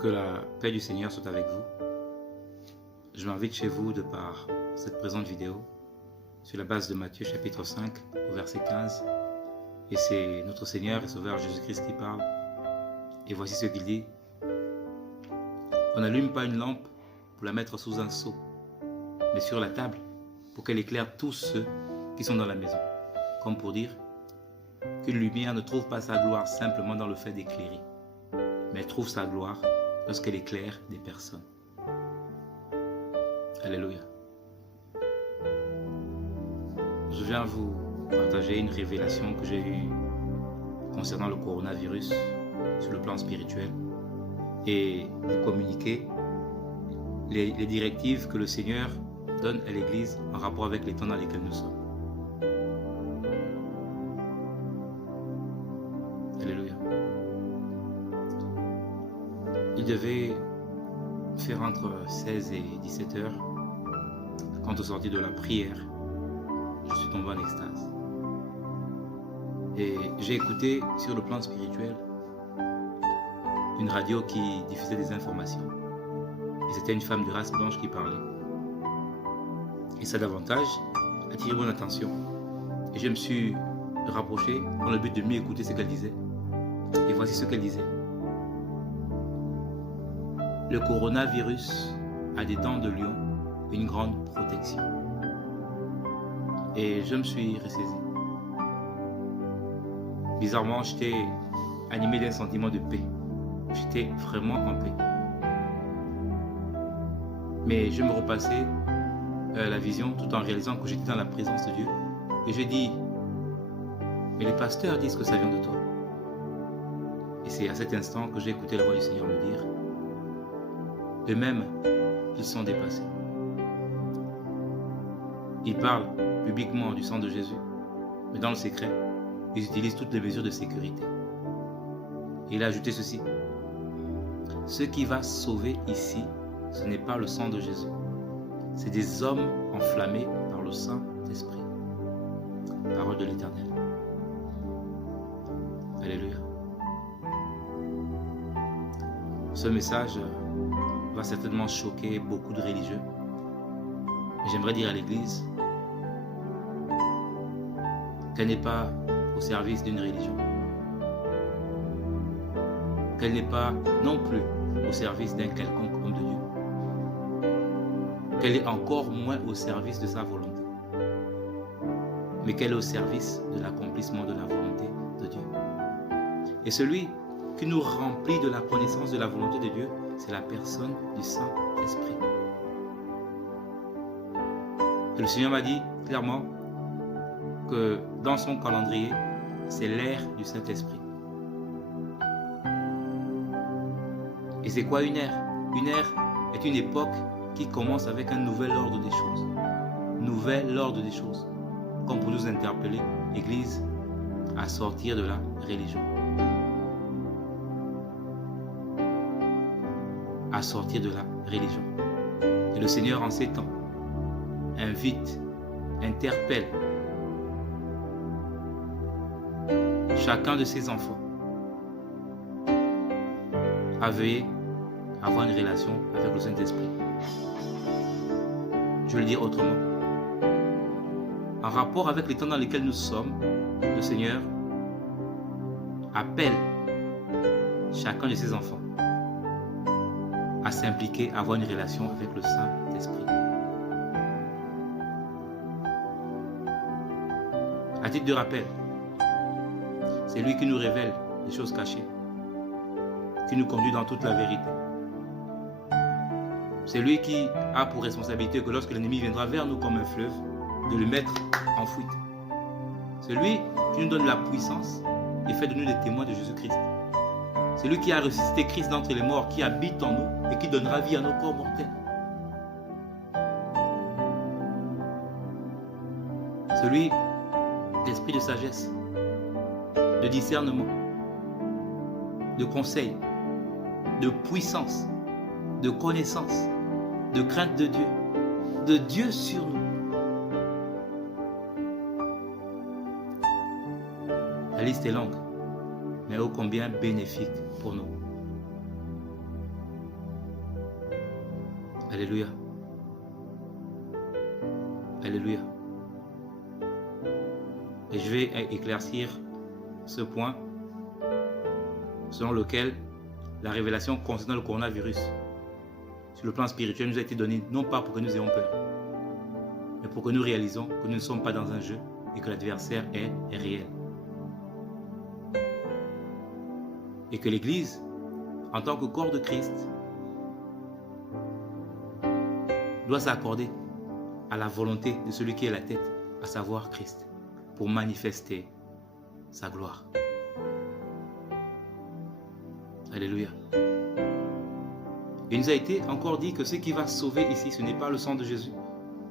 Que la paix du Seigneur soit avec vous. Je m'invite chez vous de par cette présente vidéo sur la base de Matthieu chapitre 5 au verset 15. Et c'est notre Seigneur et Sauveur Jésus-Christ qui parle. Et voici ce qu'il dit. On n'allume pas une lampe pour la mettre sous un seau, mais sur la table pour qu'elle éclaire tous ceux qui sont dans la maison. Comme pour dire qu'une lumière ne trouve pas sa gloire simplement dans le fait d'éclairer, mais elle trouve sa gloire lorsqu'elle éclaire des personnes. Alléluia. Je viens vous partager une révélation que j'ai eue concernant le coronavirus sur le plan spirituel et vous communiquer les directives que le Seigneur donne à l'Église en rapport avec les temps dans lesquels nous sommes. Alléluia. Il devait faire entre 16 et 17 heures. Quand au sorti de la prière, je suis tombé en extase. Et j'ai écouté sur le plan spirituel une radio qui diffusait des informations. Et c'était une femme de race blanche qui parlait. Et ça davantage attiré mon attention. Et je me suis rapproché dans le but de mieux écouter ce qu'elle disait. Et voici ce qu'elle disait. Le coronavirus a des dents de lion, une grande protection. Et je me suis ressaisi. Bizarrement, j'étais animé d'un sentiment de paix. J'étais vraiment en paix. Mais je me repassais la vision tout en réalisant que j'étais dans la présence de Dieu. Et j'ai dit, mais les pasteurs disent que ça vient de toi. Et c'est à cet instant que j'ai écouté la voix du Seigneur me dire, eux-mêmes, ils sont dépassés. Ils parlent publiquement du sang de Jésus, mais dans le secret, ils utilisent toutes les mesures de sécurité. Et il a ajouté ceci. Ce qui va sauver ici, ce n'est pas le sang de Jésus. C'est des hommes enflammés par le Saint-Esprit. Parole de l'Éternel. Alléluia. Ce message va certainement choquer beaucoup de religieux. Mais j'aimerais dire à l'Église qu'elle n'est pas au service d'une religion. Qu'elle n'est pas non plus au service d'un quelconque homme de Dieu. Qu'elle est encore moins au service de sa volonté. Mais qu'elle est au service de l'accomplissement de la volonté de Dieu. Et celui qui nous remplit de la connaissance de la volonté de Dieu, c'est la personne du Saint-Esprit. Et le Seigneur m'a dit clairement que dans son calendrier, c'est l'ère du Saint-Esprit. Et c'est quoi une ère? Une ère est une époque qui commence avec un nouvel ordre des choses. Nouvel ordre des choses. Comme pour nous interpeller, l'Église, à sortir de la religion. À sortir de la religion. Et le Seigneur, en ces temps, invite, interpelle chacun de ses enfants à veiller à avoir une relation avec le Saint-Esprit. Je vais le dire autrement. En rapport avec les temps dans lesquels nous sommes, le Seigneur appelle chacun de ses enfants à s'impliquer, à avoir une relation avec le Saint-Esprit. À titre de rappel, c'est lui qui nous révèle les choses cachées, qui nous conduit dans toute la vérité. C'est lui qui a pour responsabilité que lorsque l'ennemi viendra vers nous comme un fleuve, de le mettre en fuite. C'est lui qui nous donne la puissance et fait de nous des témoins de Jésus-Christ. C'est lui qui a ressuscité Christ d'entre les morts, qui habite en nous et qui donnera vie à nos corps mortels. Celui d'esprit de sagesse, de discernement, de conseil, de puissance, de connaissance, de crainte de Dieu sur nous. La liste est longue, mais ô combien bénéfique pour nous. Alléluia. Alléluia. Et je vais éclaircir ce point selon lequel la révélation concernant le coronavirus sur le plan spirituel nous a été donnée non pas pour que nous ayons peur, mais pour que nous réalisons que nous ne sommes pas dans un jeu et que l'adversaire est réel. Et que l'Église, en tant que corps de Christ, doit s'accorder à la volonté de celui qui est la tête, à savoir Christ, pour manifester sa gloire. Alléluia. Il nous a été encore dit que ce qui va sauver ici, ce n'est pas le sang de Jésus,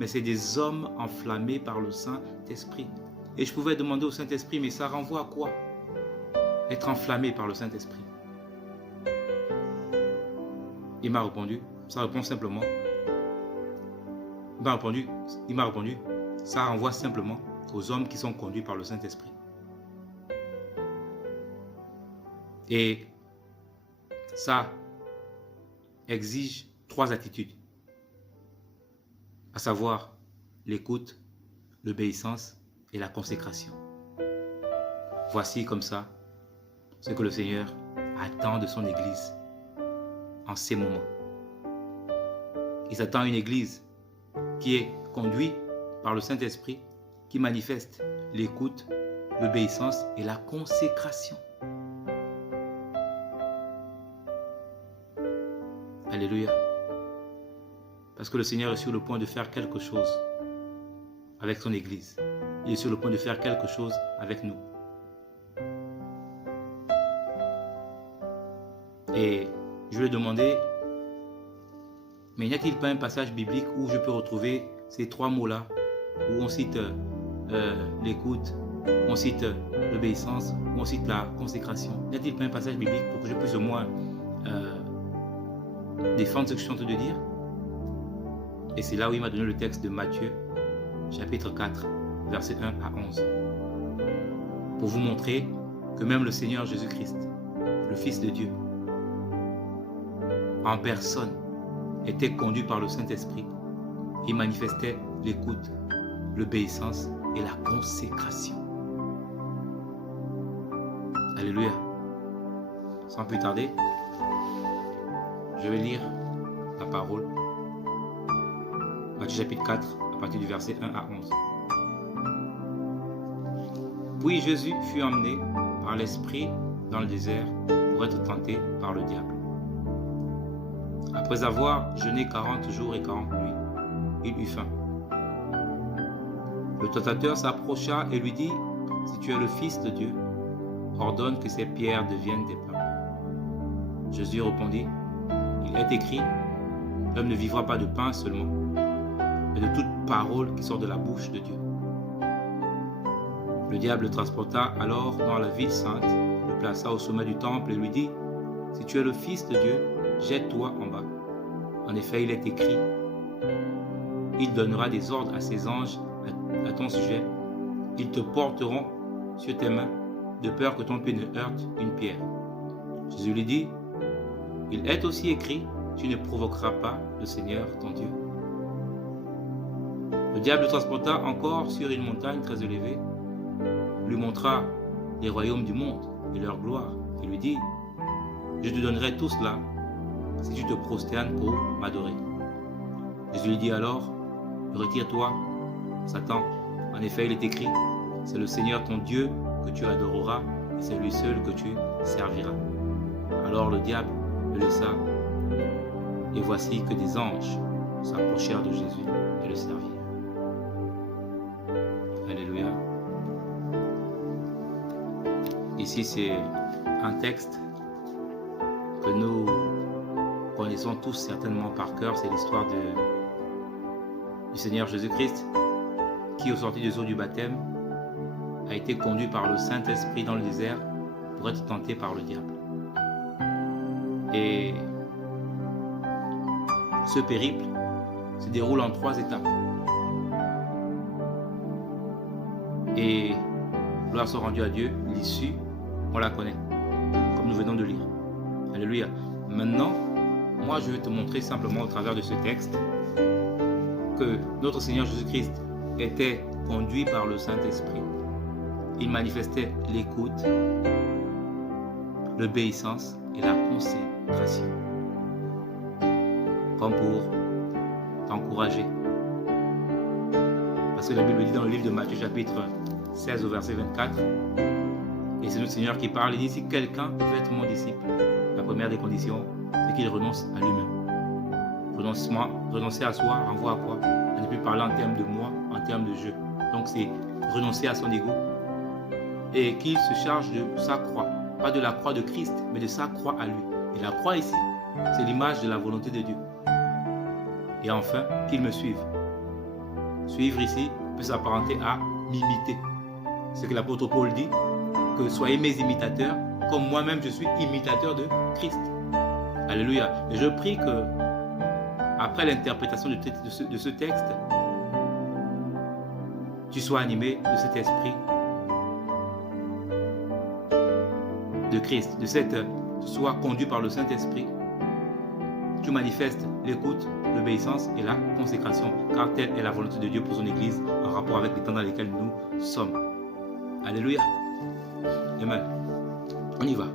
mais c'est des hommes enflammés par le Saint-Esprit. Et je pouvais demander au Saint-Esprit, mais ça renvoie à quoi? Être enflammé par le Saint-Esprit. Il m'a répondu, ça répond simplement. Il m'a répondu, ça renvoie simplement aux hommes qui sont conduits par le Saint-Esprit. Et ça exige 3 attitudes, à savoir l'écoute, l'obéissance et la consécration. Voici comme ça ce que le Seigneur attend de son Église en ces moments. Il s'attend à une Église qui est conduite par le Saint-Esprit, qui manifeste l'écoute, l'obéissance et la consécration. Alléluia. Parce que le Seigneur est sur le point de faire quelque chose avec son Église. Il est sur le point de faire quelque chose avec nous. Et je lui ai demandé, mais n'y a-t-il pas un passage biblique où je peux retrouver ces 3 mots-là, où on cite l'écoute, on cite l'obéissance, où on cite la consécration? N'y a-t-il pas un passage biblique pour que je puisse au moins défendre ce que je suis en train de dire? Et c'est là où il m'a donné le texte de Matthieu, chapitre 4, versets 1 à 11. Pour vous montrer que même le Seigneur Jésus-Christ, le Fils de Dieu, en personne, était conduit par le Saint-Esprit. Il manifestait l'écoute, l'obéissance et la consécration. Alléluia. Sans plus tarder, je vais lire la parole. Matthieu chapitre 4, à partir du verset 1 à 11. Puis Jésus fut emmené par l'Esprit dans le désert pour être tenté par le diable. Après avoir jeûné 40 jours et 40 nuits, il eut faim. Le tentateur s'approcha et lui dit, « Si tu es le Fils de Dieu, ordonne que ces pierres deviennent des pains. » Jésus répondit, « Il est écrit, l'homme ne vivra pas de pain seulement, mais de toute parole qui sort de la bouche de Dieu. » Le diable le transporta alors dans la ville sainte, le plaça au sommet du temple et lui dit, « Si tu es le Fils de Dieu, jette-toi en bas. En effet, il est écrit, il donnera des ordres à ses anges à ton sujet. Ils te porteront sur tes mains, de peur que ton pied ne heurte une pierre. » Jésus lui dit, il est aussi écrit, tu ne provoqueras pas le Seigneur ton Dieu. Le diable le transporta encore sur une montagne très élevée, lui montra les royaumes du monde et leur gloire, et lui dit, je te donnerai tout cela si tu te prosternes pour m'adorer. Jésus lui dit alors, retire-toi, Satan, en effet il est écrit, c'est le Seigneur ton Dieu que tu adoreras et c'est lui seul que tu serviras. Alors le diable le laissa, et voici que des anges s'approchèrent de Jésus et le servirent. Alléluia. Ici c'est un texte que nous connaissons tous certainement par cœur, c'est l'histoire du Seigneur Jésus-Christ qui, au sortir des eaux du baptême, a été conduit par le Saint-Esprit dans le désert pour être tenté par le diable. Et ce périple se déroule en 3 étapes. Et gloire soit rendue à Dieu, l'issue, on la connaît, comme nous venons de lire. Alléluia. Maintenant, moi je vais te montrer simplement au travers de ce texte que notre Seigneur Jésus-Christ était conduit par le Saint-Esprit. Il manifestait l'écoute, l'obéissance et la consécration. Comme pour t'encourager. Parce que la Bible dit dans le livre de Matthieu chapitre 16 au verset 24, et c'est notre Seigneur qui parle, il dit si quelqu'un veut être mon disciple, la première des conditions, c'est qu'il renonce à lui-même. Renoncer à soi renvoie à quoi? À ne plus parler en termes de moi, en termes de je. Donc c'est renoncer à son ego et qu'il se charge de sa croix. Pas de la croix de Christ, mais de sa croix à lui. Et la croix ici, c'est l'image de la volonté de Dieu. Et enfin, qu'il me suive. Suivre ici peut s'apparenter à m'imiter. C'est ce que l'apôtre Paul dit, que soyez mes imitateurs, comme moi-même je suis imitateur de Christ. Alléluia. Et je prie que, après l'interprétation de ce texte, tu sois animé de cet esprit de Christ, tu sois conduit par le Saint-Esprit. Tu manifestes l'écoute, l'obéissance et la consécration, car telle est la volonté de Dieu pour son Église en rapport avec les temps dans lesquels nous sommes. Alléluia. Amen. On y va.